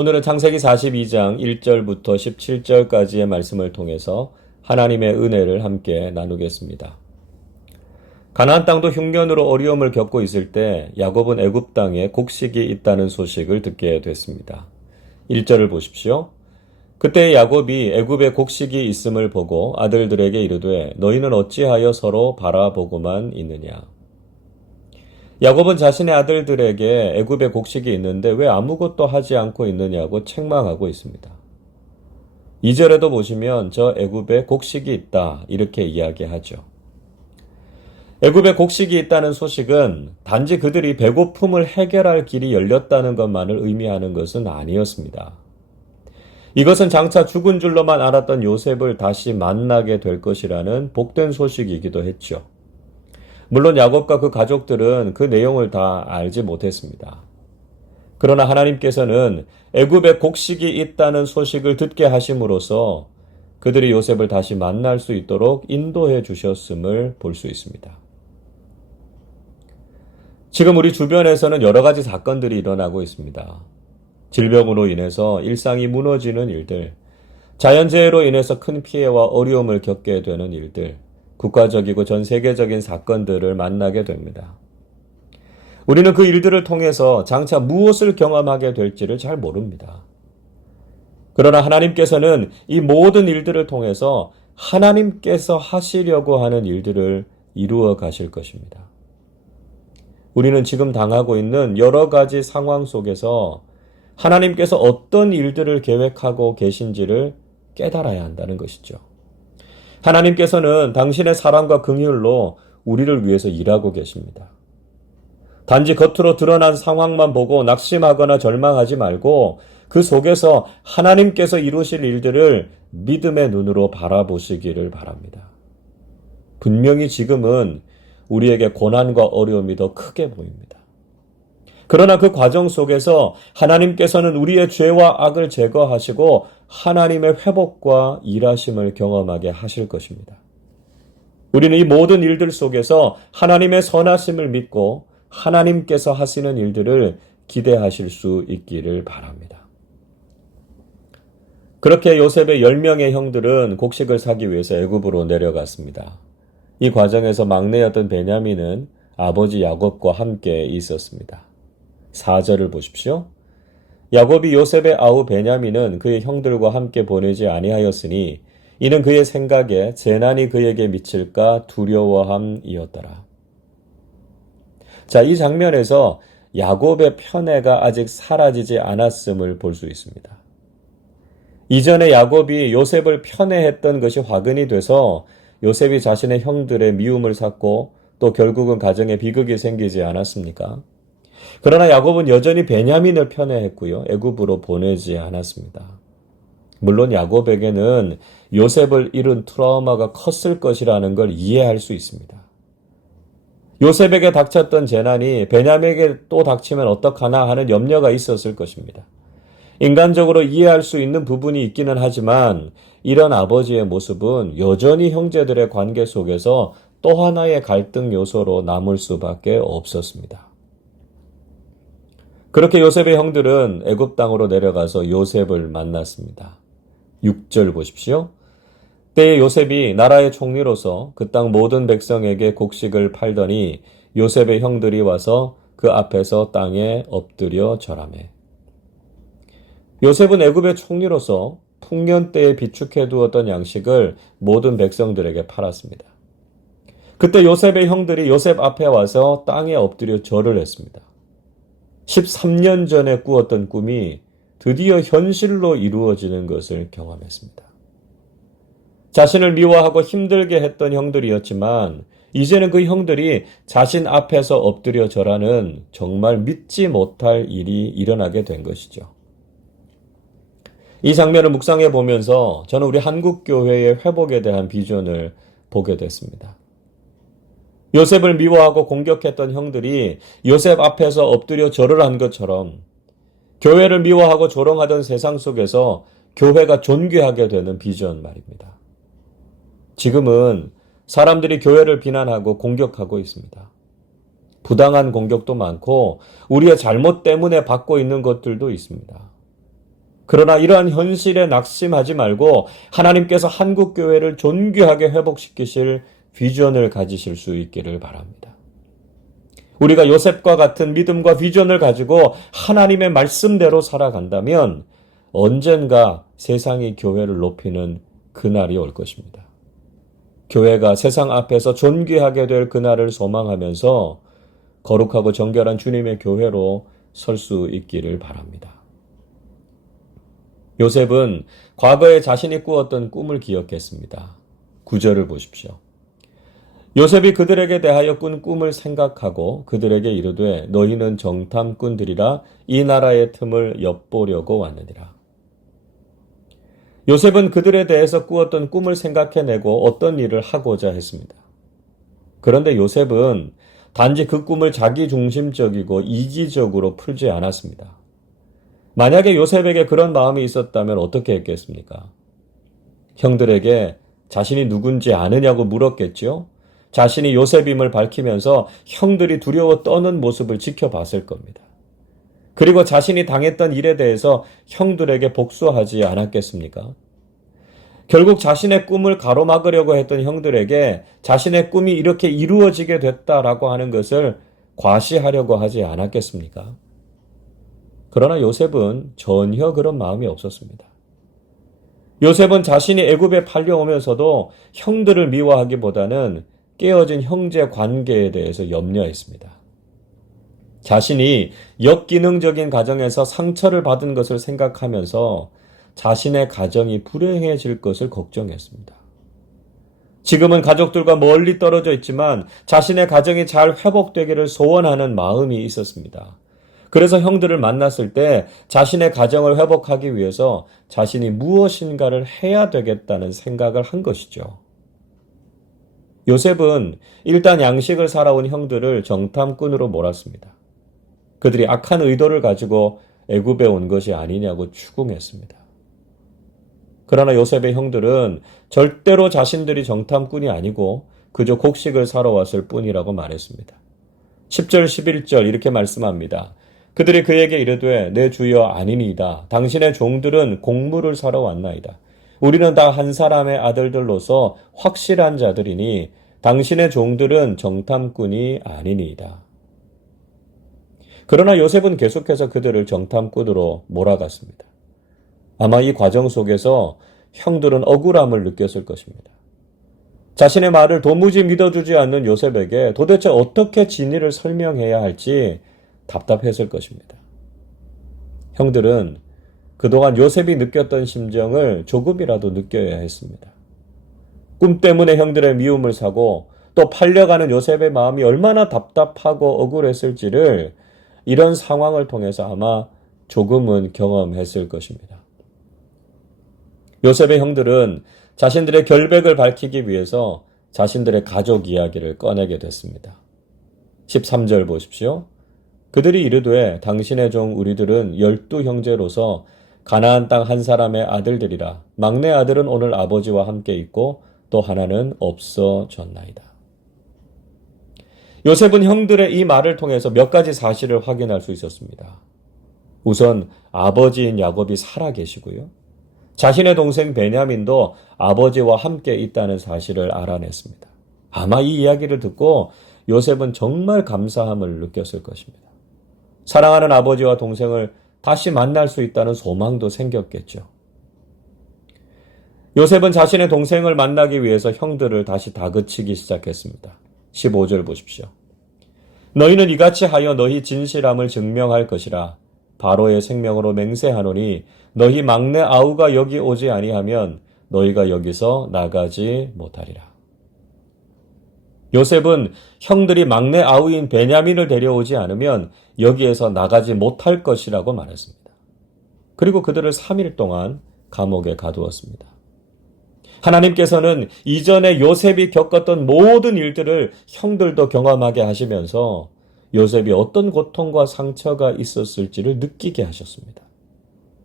오늘은 창세기 42장 1절부터 17절까지의 말씀을 통해서 하나님의 은혜를 함께 나누겠습니다. 가나안 땅도 흉년으로 어려움을 겪고 있을 때 야곱은 애굽 땅에 곡식이 있다는 소식을 듣게 됐습니다. 1절을 보십시오. 그때 야곱이 애굽에 곡식이 있음을 보고 아들들에게 이르되 너희는 어찌하여 서로 바라보고만 있느냐. 야곱은 자신의 아들들에게 애굽에 곡식이 있는데 왜 아무것도 하지 않고 있느냐고 책망하고 있습니다. 2절에도 보시면 저 애굽에 곡식이 있다 이렇게 이야기하죠. 애굽에 곡식이 있다는 소식은 단지 그들이 배고픔을 해결할 길이 열렸다는 것만을 의미하는 것은 아니었습니다. 이것은 장차 죽은 줄로만 알았던 요셉을 다시 만나게 될 것이라는 복된 소식이기도 했죠. 물론 야곱과 그 가족들은 그 내용을 다 알지 못했습니다. 그러나 하나님께서는 애굽에 곡식이 있다는 소식을 듣게 하심으로써 그들이 요셉을 다시 만날 수 있도록 인도해 주셨음을 볼 수 있습니다. 지금 우리 주변에서는 여러 가지 사건들이 일어나고 있습니다. 질병으로 인해서 일상이 무너지는 일들, 자연재해로 인해서 큰 피해와 어려움을 겪게 되는 일들, 국가적이고 전 세계적인 사건들을 만나게 됩니다. 우리는 그 일들을 통해서 장차 무엇을 경험하게 될지를 잘 모릅니다. 그러나 하나님께서는 이 모든 일들을 통해서 하나님께서 하시려고 하는 일들을 이루어 가실 것입니다. 우리는 지금 당하고 있는 여러 가지 상황 속에서 하나님께서 어떤 일들을 계획하고 계신지를 깨달아야 한다는 것이죠. 하나님께서는 당신의 사랑과 긍휼로 우리를 위해서 일하고 계십니다. 단지 겉으로 드러난 상황만 보고 낙심하거나 절망하지 말고 그 속에서 하나님께서 이루실 일들을 믿음의 눈으로 바라보시기를 바랍니다. 분명히 지금은 우리에게 고난과 어려움이 더 크게 보입니다. 그러나 그 과정 속에서 하나님께서는 우리의 죄와 악을 제거하시고 하나님의 회복과 일하심을 경험하게 하실 것입니다. 우리는 이 모든 일들 속에서 하나님의 선하심을 믿고 하나님께서 하시는 일들을 기대하실 수 있기를 바랍니다. 그렇게 요셉의 10명의 형들은 곡식을 사기 위해서 애굽으로 내려갔습니다. 이 과정에서 막내였던 베냐민은 아버지 야곱과 함께 있었습니다. 4절을 보십시오. 야곱이 요셉의 아우 베냐민은 그의 형들과 함께 보내지 아니하였으니 이는 그의 생각에 재난이 그에게 미칠까 두려워함이었더라. 자, 이 장면에서 야곱의 편애가 아직 사라지지 않았음을 볼 수 있습니다. 이전에 야곱이 요셉을 편애했던 것이 화근이 돼서 요셉이 자신의 형들의 미움을 샀고 또 결국은 가정에 비극이 생기지 않았습니까? 그러나 야곱은 여전히 베냐민을 편애했고요. 애굽으로 보내지 않았습니다. 물론 야곱에게는 요셉을 잃은 트라우마가 컸을 것이라는 걸 이해할 수 있습니다. 요셉에게 닥쳤던 재난이 베냐민에게 또 닥치면 어떡하나 하는 염려가 있었을 것입니다. 인간적으로 이해할 수 있는 부분이 있기는 하지만 이런 아버지의 모습은 여전히 형제들의 관계 속에서 또 하나의 갈등 요소로 남을 수밖에 없었습니다. 그렇게 요셉의 형들은 애굽 땅으로 내려가서 요셉을 만났습니다. 6절 보십시오. 때에 요셉이 나라의 총리로서 그 땅 모든 백성에게 곡식을 팔더니 요셉의 형들이 와서 그 앞에서 땅에 엎드려 절하매. 요셉은 애굽의 총리로서 풍년 때에 비축해 두었던 양식을 모든 백성들에게 팔았습니다. 그때 요셉의 형들이 요셉 앞에 와서 땅에 엎드려 절을 했습니다. 13년 전에 꾸었던 꿈이 드디어 현실로 이루어지는 것을 경험했습니다. 자신을 미워하고 힘들게 했던 형들이었지만 이제는 그 형들이 자신 앞에서 엎드려 절하는 정말 믿지 못할 일이 일어나게 된 것이죠. 이 장면을 묵상해 보면서 저는 우리 한국교회의 회복에 대한 비전을 보게 됐습니다. 요셉을 미워하고 공격했던 형들이 요셉 앞에서 엎드려 절을 한 것처럼 교회를 미워하고 조롱하던 세상 속에서 교회가 존귀하게 되는 비전 말입니다. 지금은 사람들이 교회를 비난하고 공격하고 있습니다. 부당한 공격도 많고 우리의 잘못 때문에 받고 있는 것들도 있습니다. 그러나 이러한 현실에 낙심하지 말고 하나님께서 한국교회를 존귀하게 회복시키실 비전을 가지실 수 있기를 바랍니다. 우리가 요셉과 같은 믿음과 비전을 가지고 하나님의 말씀대로 살아간다면 언젠가 세상이 교회를 높이는 그날이 올 것입니다. 교회가 세상 앞에서 존귀하게 될 그날을 소망하면서 거룩하고 정결한 주님의 교회로 설 수 있기를 바랍니다. 요셉은 과거에 자신이 꾸었던 꿈을 기억했습니다. 9절을 보십시오. 요셉이 그들에게 대하여 꾼 꿈을 생각하고 그들에게 이르되 너희는 정탐꾼들이라 이 나라의 틈을 엿보려고 왔느니라. 요셉은 그들에 대해서 꾸었던 꿈을 생각해내고 어떤 일을 하고자 했습니다. 그런데 요셉은 단지 그 꿈을 자기중심적이고 이기적으로 풀지 않았습니다. 만약에 요셉에게 그런 마음이 있었다면 어떻게 했겠습니까? 형들에게 자신이 누군지 아느냐고 물었겠죠? 자신이 요셉임을 밝히면서 형들이 두려워 떠는 모습을 지켜봤을 겁니다. 그리고 자신이 당했던 일에 대해서 형들에게 복수하지 않았겠습니까? 결국 자신의 꿈을 가로막으려고 했던 형들에게 자신의 꿈이 이렇게 이루어지게 됐다라고 하는 것을 과시하려고 하지 않았겠습니까? 그러나 요셉은 전혀 그런 마음이 없었습니다. 요셉은 자신이 애굽에 팔려오면서도 형들을 미워하기보다는 깨어진 형제 관계에 대해서 염려했습니다. 자신이 역기능적인 가정에서 상처를 받은 것을 생각하면서 자신의 가정이 불행해질 것을 걱정했습니다. 지금은 가족들과 멀리 떨어져 있지만 자신의 가정이 잘 회복되기를 소원하는 마음이 있었습니다. 그래서 형들을 만났을 때 자신의 가정을 회복하기 위해서 자신이 무엇인가를 해야 되겠다는 생각을 한 것이죠. 요셉은 일단 양식을 살아온 형들을 정탐꾼으로 몰았습니다. 그들이 악한 의도를 가지고 애굽에 온 것이 아니냐고 추궁했습니다. 그러나 요셉의 형들은 절대로 자신들이 정탐꾼이 아니고 그저 곡식을 사러 왔을 뿐이라고 말했습니다. 10절 11절 이렇게 말씀합니다. 그들이 그에게 이르되 내 주여 아니니이다. 당신의 종들은 곡물을 사러 왔나이다. 우리는 다 한 사람의 아들들로서 확실한 자들이니 당신의 종들은 정탐꾼이 아니니이다. 그러나 요셉은 계속해서 그들을 정탐꾼으로 몰아갔습니다. 아마 이 과정 속에서 형들은 억울함을 느꼈을 것입니다. 자신의 말을 도무지 믿어주지 않는 요셉에게 도대체 어떻게 진위를 설명해야 할지 답답했을 것입니다. 형들은 그동안 요셉이 느꼈던 심정을 조금이라도 느껴야 했습니다. 꿈 때문에 형들의 미움을 사고 또 팔려가는 요셉의 마음이 얼마나 답답하고 억울했을지를 이런 상황을 통해서 아마 조금은 경험했을 것입니다. 요셉의 형들은 자신들의 결백을 밝히기 위해서 자신들의 가족 이야기를 꺼내게 됐습니다. 13절 보십시오. 그들이 이르되 당신의 종 우리들은 12형제로서 가나안 땅 한 사람의 아들들이라. 막내 아들은 오늘 아버지와 함께 있고 또 하나는 없어졌나이다. 요셉은 형들의 이 말을 통해서 몇 가지 사실을 확인할 수 있었습니다. 우선 아버지인 야곱이 살아계시고요. 자신의 동생 베냐민도 아버지와 함께 있다는 사실을 알아냈습니다. 아마 이 이야기를 듣고 요셉은 정말 감사함을 느꼈을 것입니다. 사랑하는 아버지와 동생을 다시 만날 수 있다는 소망도 생겼겠죠. 요셉은 자신의 동생을 만나기 위해서 형들을 다시 다그치기 시작했습니다. 15절 보십시오. 너희는 이같이 하여 너희 진실함을 증명할 것이라. 바로의 생명으로 맹세하노니 너희 막내 아우가 여기 오지 아니하면 너희가 여기서 나가지 못하리라. 요셉은 형들이 막내 아우인 베냐민을 데려오지 않으면 여기에서 나가지 못할 것이라고 말했습니다. 그리고 그들을 3일 동안 감옥에 가두었습니다. 하나님께서는 이전에 요셉이 겪었던 모든 일들을 형들도 경험하게 하시면서 요셉이 어떤 고통과 상처가 있었을지를 느끼게 하셨습니다.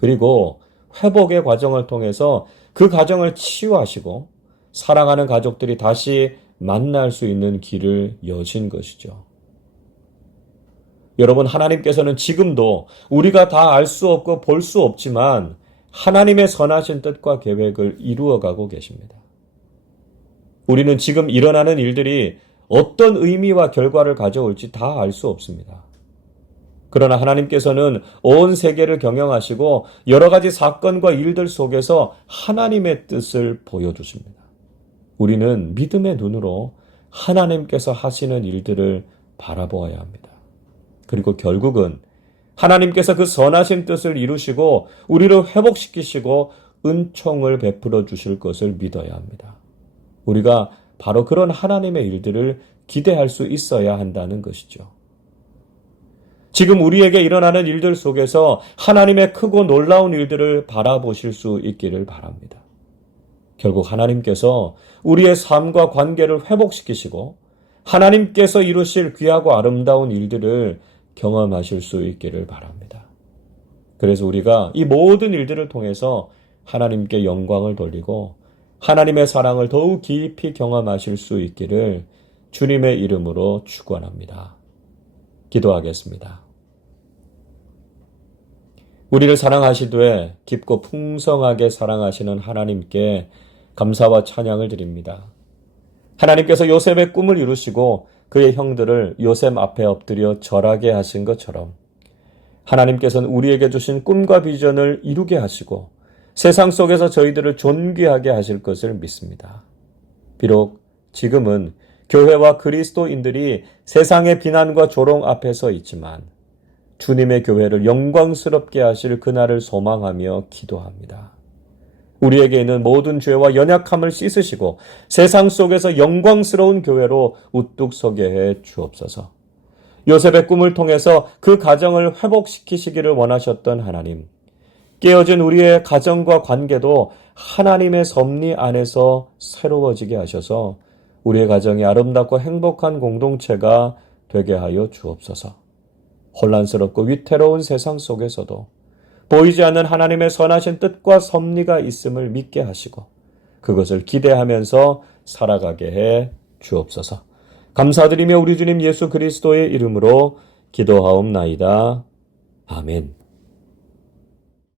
그리고 회복의 과정을 통해서 그 과정을 치유하시고 사랑하는 가족들이 다시 만날 수 있는 길을 여신 것이죠. 여러분, 하나님께서는 지금도 우리가 다 알 수 없고 볼 수 없지만 하나님의 선하신 뜻과 계획을 이루어가고 계십니다. 우리는 지금 일어나는 일들이 어떤 의미와 결과를 가져올지 다 알 수 없습니다. 그러나 하나님께서는 온 세계를 경영하시고 여러 가지 사건과 일들 속에서 하나님의 뜻을 보여주십니다. 우리는 믿음의 눈으로 하나님께서 하시는 일들을 바라보아야 합니다. 그리고 결국은 하나님께서 그 선하신 뜻을 이루시고 우리를 회복시키시고 은총을 베풀어 주실 것을 믿어야 합니다. 우리가 바로 그런 하나님의 일들을 기대할 수 있어야 한다는 것이죠. 지금 우리에게 일어나는 일들 속에서 하나님의 크고 놀라운 일들을 바라보실 수 있기를 바랍니다. 결국 하나님께서 우리의 삶과 관계를 회복시키시고 하나님께서 이루실 귀하고 아름다운 일들을 경험하실 수 있기를 바랍니다. 그래서 우리가 이 모든 일들을 통해서 하나님께 영광을 돌리고 하나님의 사랑을 더욱 깊이 경험하실 수 있기를 주님의 이름으로 축원합니다. 기도하겠습니다. 우리를 사랑하시되 깊고 풍성하게 사랑하시는 하나님께 감사와 찬양을 드립니다. 하나님께서 요셉의 꿈을 이루시고 그의 형들을 요셉 앞에 엎드려 절하게 하신 것처럼 하나님께서는 우리에게 주신 꿈과 비전을 이루게 하시고 세상 속에서 저희들을 존귀하게 하실 것을 믿습니다. 비록 지금은 교회와 그리스도인들이 세상의 비난과 조롱 앞에 서 있지만 주님의 교회를 영광스럽게 하실 그날을 소망하며 기도합니다. 우리에게 있는 모든 죄와 연약함을 씻으시고 세상 속에서 영광스러운 교회로 우뚝 서게 해 주옵소서. 요셉의 꿈을 통해서 그 가정을 회복시키시기를 원하셨던 하나님, 깨어진 우리의 가정과 관계도 하나님의 섭리 안에서 새로워지게 하셔서 우리의 가정이 아름답고 행복한 공동체가 되게 하여 주옵소서. 혼란스럽고 위태로운 세상 속에서도 보이지 않는 하나님의 선하신 뜻과 섭리가 있음을 믿게 하시고 그것을 기대하면서 살아가게 해 주옵소서. 감사드리며 우리 주님 예수 그리스도의 이름으로 기도하옵나이다. 아멘.